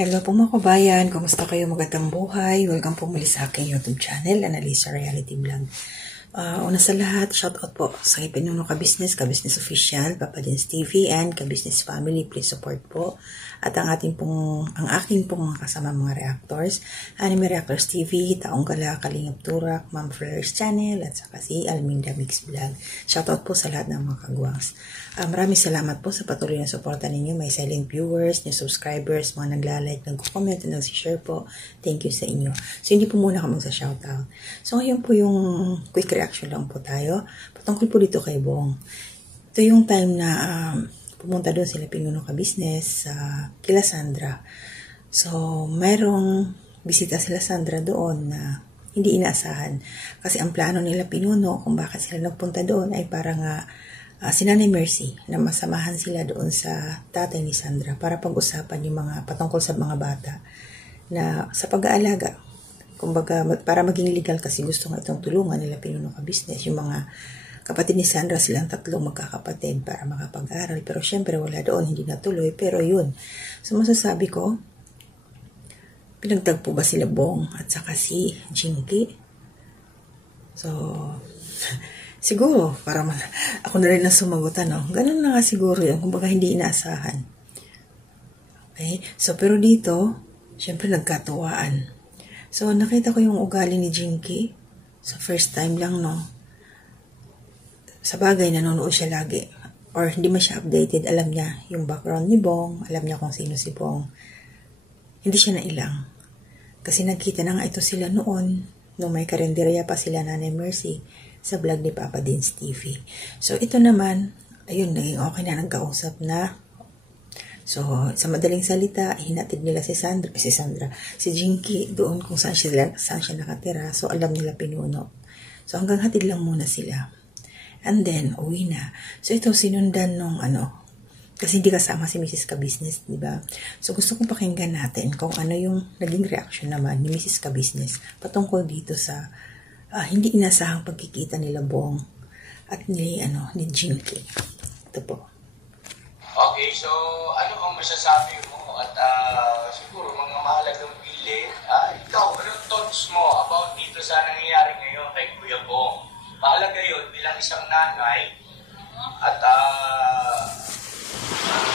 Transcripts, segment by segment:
Hello po mga kabayan, kumusta kayo? Magandang buhay. Welcome po muli sa aking YouTube channel, Analisa Reality Vlog. Una sa lahat, shoutout po sa Pinuno Ka-Business, Ka-Business Official, Papa Dins TV, and Ka-Business Family. Please support po. At ang aking pong mga kasama mga reactors, Anime Reactors TV, Taong Gala, Kalingap Turak, Ma'am Fleurs Channel, at saka si Alminda Mix Vlog. Shoutout po sa lahat ng mga kagwangs. Maraming salamat po sa patuloy na suporta ninyo, may silent viewers, new subscribers, mga nagla-like, nagko-comment, at nag-share po. Thank you sa inyo. So, hindi po muna ako magsa-shoutout. So, ngayon po yung quick reaction lang po tayo. Patungkol po dito kay Bong. Ito yung time na pumunta doon sila Pinuno Ka-Business kila Sandra. So, mayroong bisita sila Sandra doon na hindi inaasahan. Kasi ang plano nila Pinuno kung bakit sila nagpunta doon ay para nga si Nanay Mercy na masamahan sila doon sa tatay ni Sandra para pag-usapan yung mga patungkol sa mga bata na sa pag-aalaga. Kumbaga, para maging legal kasi gusto nga itong tulungan nila Pinuno Ka-Business. Yung mga kapatid ni Sandra, silang tatlong magkakapatid para makapag-aral. Pero syempre wala doon, hindi natuloy. Pero yun. So masasabi ko, pinagtagpo ba sila Bong at saka si Jinky? So, siguro, para ako na rin ang sumagot, ganun na nga siguro yun. Kumbaga hindi inaasahan. Okay? So, pero dito, syempre nagkatuwaan. So, nakita ko yung ugali ni Jinky. So, first time lang, no? Sa bagay, nanonood siya lagi. Or hindi man siya updated. Alam niya yung background ni Bong. Alam niya kung sino si Bong. Hindi siya nailang. Kasi nagkita na nga ito sila noon. Nung may karinderya pa sila Nanay Mercy sa vlog ni Papa Dins TV. So, ito naman, ayun, naging okay na, nagkausap na. So, sa madaling salita, hinatid nila si Jinky doon kung saan siya nakatira. So, alam nila Pinuno. So, hanggang hatid lang muna sila. And then, uwi na. So, ito sinundan nung kasi hindi kasama si Mrs. Ka-Business, di ba? So, gusto kong pakinggan natin kung ano yung naging reaction naman ni Mrs. Ka-Business patungkol dito sa hindi inasahang pagkikita nila Bong at ni Jinky. Ito po. Okay, so ano ang masasabi mo at siguro mga mahalagang bilin, ikaw, anong thoughts mo about dito sa nangyayari ngayon kay Kuya Bong? Mahalaga yun bilang isang nanay at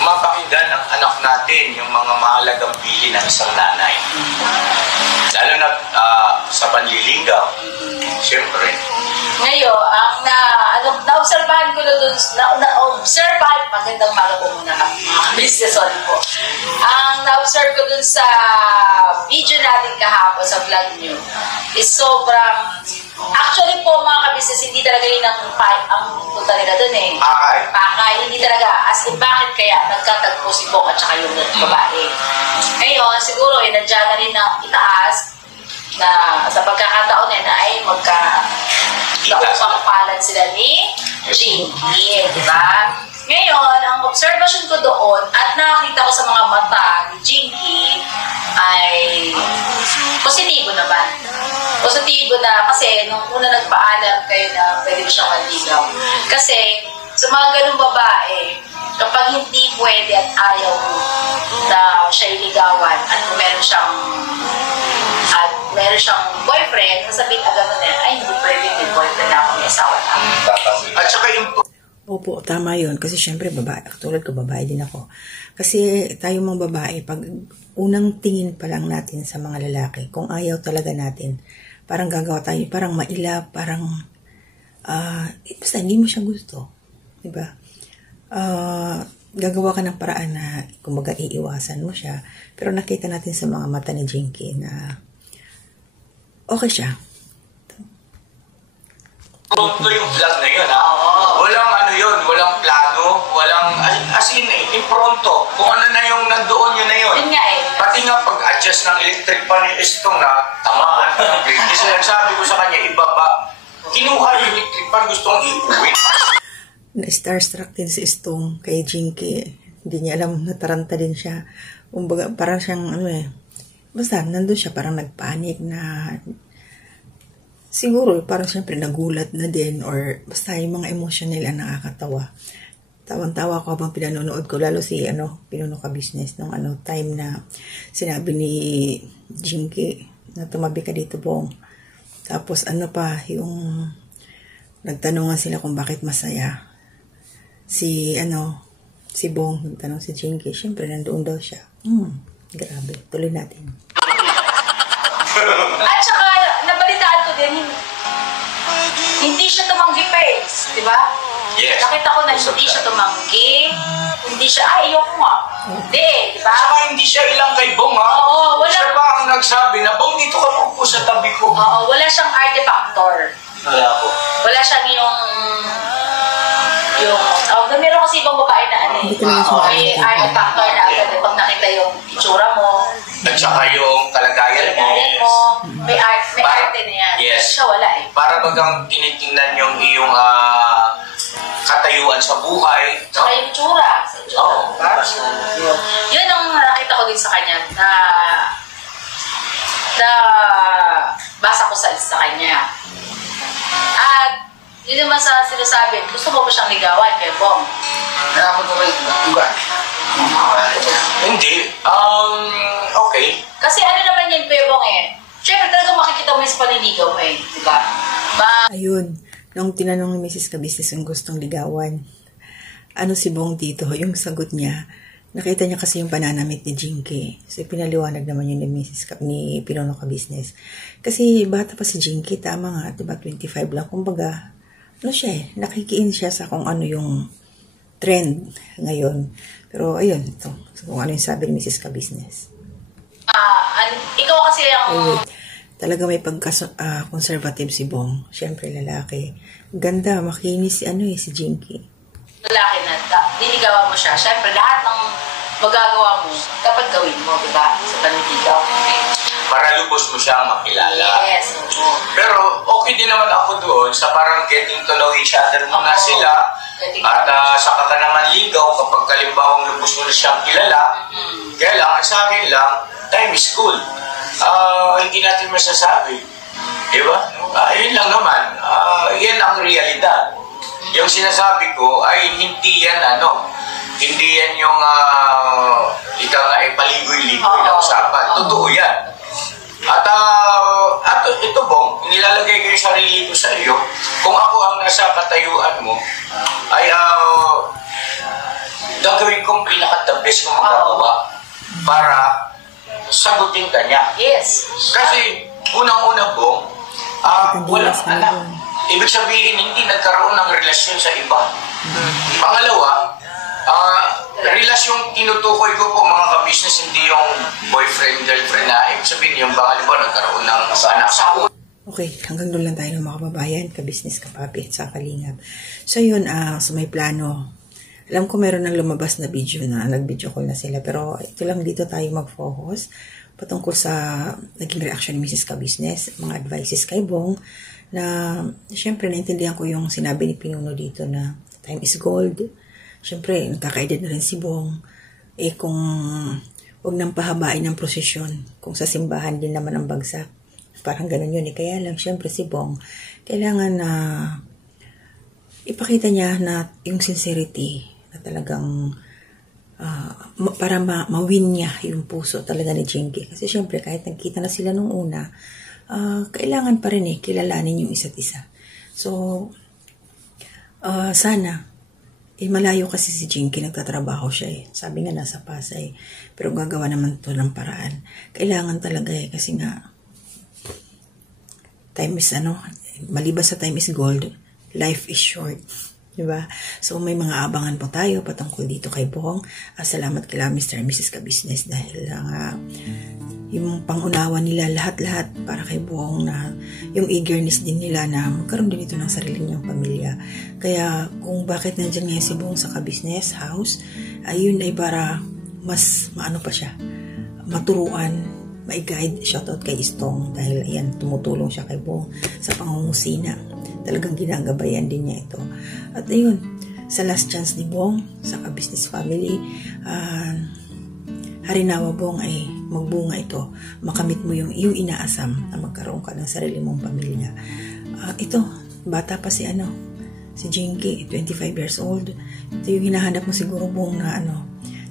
mapakinggan ng anak natin yung mga mahalagang bilin ng isang nanay. Lalo na sa panliligaw, siyempre. Ngayon, naobserbahan ko na dun, naobserbahan, magandang maga po muna mga business, sorry po. Ang na-observe ko dun sa video natin kahapon sa vlog nyo is sobrang, actually po mga ka-business, hindi talaga yun ang punta nila dun eh. Pakay, hindi talaga. As in, bakit kaya nagkatagpo si Bong at saka yung babae? Ngayon, siguro, nandiyan na rin na itaas na sa pagkakataon na ay magkaupang palad sila ni Jinky, di ba? Ngayon, ang observation ko doon at nakakita ko sa mga mata ni Jinky ay positibo naman. Positibo na kasi nung una nagpaalam kayo na pwede siyang manligaw. Kasi sa mga ganung babae, kapag hindi pwede at ayaw na siya iligawan at kung meron siyang boyfriend, sasabihin agad na ay hindi pwede, may boyfriend na ako, may asawa na. At saka yung Opo, tama yun. Kasi syempre, babae. Tulad ko, babae din ako. Kasi tayo mga babae, pag unang tingin pa lang natin sa mga lalaki, kung ayaw talaga natin, parang gagawa tayo, parang maila, parang, basta hindi mo siya gusto. Diba? Gagawa ka ng paraan na, kumbaga, iiwasan mo siya. Pero nakita natin sa mga mata ni Jinky na okay siya. pronto yung vlog na yun, Walang walang plano, walang, as in, impronto. Kung ano na yung nandoon, yun na yun. Yun nga eh. Pati nga pag-adjust ng electric pan ni Estong na tamaan ka ng break. Kasi sabi ko sa kanya, ibaba. Kinuha yung electric pan, gustong iuwi. Na-starstruck din si Estong kay Jinky. Hindi niya alam, nataranta din siya. Umbaga, parang siyang, basta, nandun siya, parang nagpanik na, siguro, parang siyempre nagulat na din, or basta yung mga emotion nila nakakatawa. Tawang-tawa ko habang pinanonood ko, lalo si Pinuno Ka Business nung time na sinabi ni Jinky na tumabi ka dito, Bong. Tapos yung nagtanungan sila kung bakit masaya. Si Bong nagtanong si Jinky, syempre nandoon daw siya. Grabe, tuloy natin. At saka, nabalitaan ko din, hindi siya tumanggi pa eh, di ba? Yes. Nakita ko na hindi siya tumanggi, hindi siya, ayoko nga. Hindi, di ba? Saka hindi siya ilang kay Bong, ha? Oo, wala. Siya pa ang nagsabi na, Bong, dito ka po sa tabi ko. Oo, wala siyang artifactor. Wala po. Wala siyang meron kasi ibang babae na Hindi ko naman siya may artifactor na agad. Pag nakita yung itsura mo, At saka yung kalagayan mo. may arte na yan. Yes. Siya wala eh. Para bagang tinitingnan yung iyong katayuan sa buhay. Saka yung itsura. Oo. Yun ang nakita ko din sa kanya na basa ko sa kanya. At yun naman sa sinasabi, gusto mo ba siyang ligawan kay Bong? Nakapag ko kayo iba. Hindi. Okay. Kasi naman yun, Kuya Bong eh. Siyempre talagang makikita mo yung sa paniligaw mo eh. Diba? Ayun, nung tinanong ni Mrs. Ka Business yung gustong ligawan, si Bong dito, yung sagot niya, nakita niya kasi yung pananamit ni Jinky. So, pinaliwanag naman yun ni Pinuno Ka Business. Kasi bata pa si Jinky, tama nga, diba, 25 lang. Kumbaga, nakikiin siya sa kung ano yung trend ngayon. Pero, ayun, ito, kung ano yung sabi ni Mrs. Ka Business. Ikaw kasi ang... Talaga may pagka-conservative si Bong. Siyempre, lalaki. Ganda, makinis si Jinky. Lalaki na, diligawan mo siya. Siyempre, lahat ng magagawa mo, dapat gawin mo, diba? Sa paniligaw. Para lubos mo siyang makilala. Yes. Pero okay din naman ako doon sa parang getting to know each other muna sila. At saka ka naman ligaw kapag kalimbawang lubos mo na siyang kilala. Kaya lang, sa akin lang, time is cool. Hindi natin masasabi. Diba? Yun lang naman. Yan ang realidad. Yung sinasabi ko ay hindi yan hindi yan yung ikaw nga ay paligoy-ligoy na usapan. Totoo yan. At ito, Bong, nilalagay ko yung sarili ko sa iyo. Kung ako ang nasa katayuan mo, ay gagawin kong pinaka-the best kong magagawa para sagutin ka niya. Yes. Kasi, unang-una, Bong, walang anak. Ibig sabihin, hindi nagkaroon ng relasyon sa iba. Pangalawa, relasyong tinutukoy ko po mga ka-business, hindi yung boyfriend, girlfriend na. Ibig sabihin, yung baka nagkaroon ng anak sa Okay, hanggang doon lang tayo ng mga kababayan, ka-business, ka-papi, at sa kalingap. So yun, may plano. Alam ko meron ng lumabas na video na nag-video call na sila, pero ito lang dito tayo mag-focus patungkol sa naging reaction ni Mrs. Ka Business, mga advices kay Bong, na syempre naintindihan ko yung sinabi ni Pinuno dito na time is gold. Syempre, nagkakaedad na rin si Bong. Kung huwag nang pahabain ng prosesyon, kung sa simbahan din naman ang bagsak. Parang ganun yun. Kaya lang, syempre si Bong, kailangan na ipakita niya na yung sincerity na talagang para ma-win niya yung puso talaga ni Jinky. Kasi syempre, kahit nagkita na sila nung una, kailangan pa rin kilalanin yung isa't isa. So, sana, malayo kasi si Jinky, nagtatrabaho siya Sabi nga nasa Pasay. Pero gagawa naman to ng paraan. Kailangan talaga kasi nga, time is maliban sa time is gold, life is short. Diba? So, may mga abangan po tayo patungkol dito kay Bong. Salamat kila Mr. and Mrs. Ka Business dahil yung pangunawa nila lahat-lahat para kay Bong na yung eagerness din nila na magkaroon din ito ng sarili niyang pamilya. Kaya kung bakit nandiyan ngayon si Bong sa Ka Business House, ayun ay para mas maano pa siya, maturuan, mai-guide. Shoutout kay Istong dahil ayan, tumutulong siya kay Bong sa pangungusina. Talagang ginagabayan din niya ito. At ayun, sa last chance ni Bong sa Ka Business Family, harinawa Bong ay magbunga ito. Makamit mo yung inaasam na magkaroon ka ng sarili mong pamilya. Ito, bata pa si Si Jinky, 25 years old. Ito yung hinahanap mo siguro buong na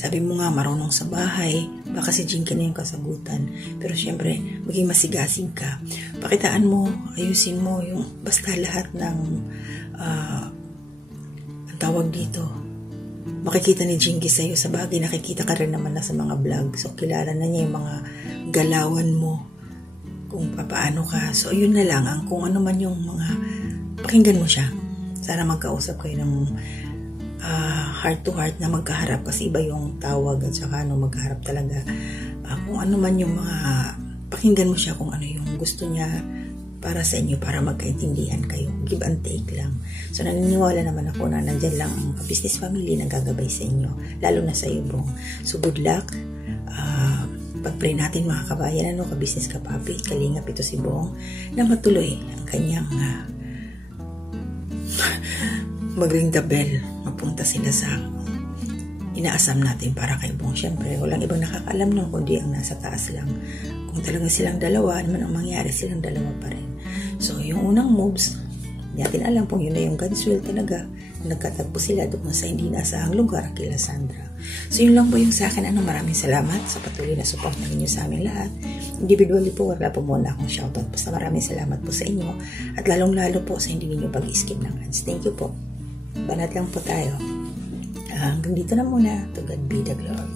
sabi mo nga marunong sa bahay, baka si Jinky na yung kasagutan. Pero syempre, maging masigasig ka. Pakitaan mo, ayusin mo yung basta lahat ng ang tawag dito. Makikita ni Jinky sa'yo sa bagay, nakikita ka rin naman na sa mga vlog. So, kilala na niya yung mga galawan mo, kung paano ka. So, yun na lang, kung ano man yung mga, pakinggan mo siya. Sana magkausap kayo ng heart to heart na magkaharap, kasi iba yung tawag at saka magkaharap talaga. Kung ano man yung mga, pakinggan mo siya kung ano yung gusto niya para sa inyo, para magkaintindihan kayo. Give and take lang. So, naniniwala naman ako na nandyan lang ang business family na gagabay sa inyo, lalo na sa iyo, Bong. So, good luck. Pag-pray natin mga kabayan, ka-business ka-papi, kalingap ito si Bong, na matuloy ang kanyang mag-ring the bell, mapunta sila sa inaasam natin para kay Bong. Siyempre, walang ibang nakakaalam nun, kundi ang nasa taas lang. Kung talagang silang dalawa, naman ang mangyari, silang dalawa pa rin. So, yung unang moves, hindi natin alam kung yun na yung God's will talaga. Nagkatagpo sila doon sa hindi naasahang lugar kila Sandra. So, yun lang po yung sa akin. Maraming salamat sa patuloy na support na ninyo sa aming lahat. Individually po, wala po muna akong shoutout. Basta maraming salamat po sa inyo. At lalong-lalo po sa hindi ninyo pag-skip ng ads. Thank you po. Banat lang po tayo. Hanggang dito na muna. To God be the glory.